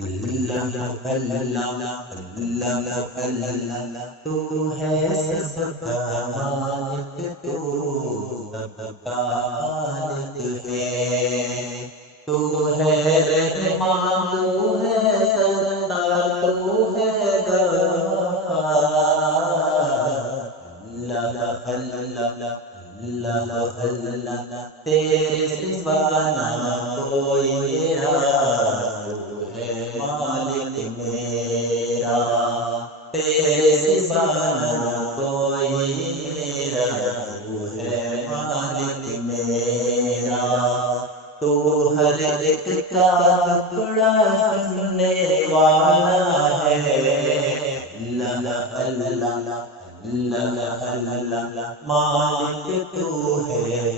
اللہ اللہ اللہ اللہ تو ہے سب کا مالک، تو سب کا خالق ہے، تو ہے رحمان، تو ہے ستار، تو ہے غفار۔ اللہ اللہ اللہ اللہ تیرے سوا نہ کوئی میرا، تو ہے مالک میرا، تیرے سوا نہ کوئی میرا، تو ہے مالک میرا۔ تو ہر ایک کا ٹکڑا سننے والا ہے، اللہ اللہ اللہ اللہ مالک تو ہے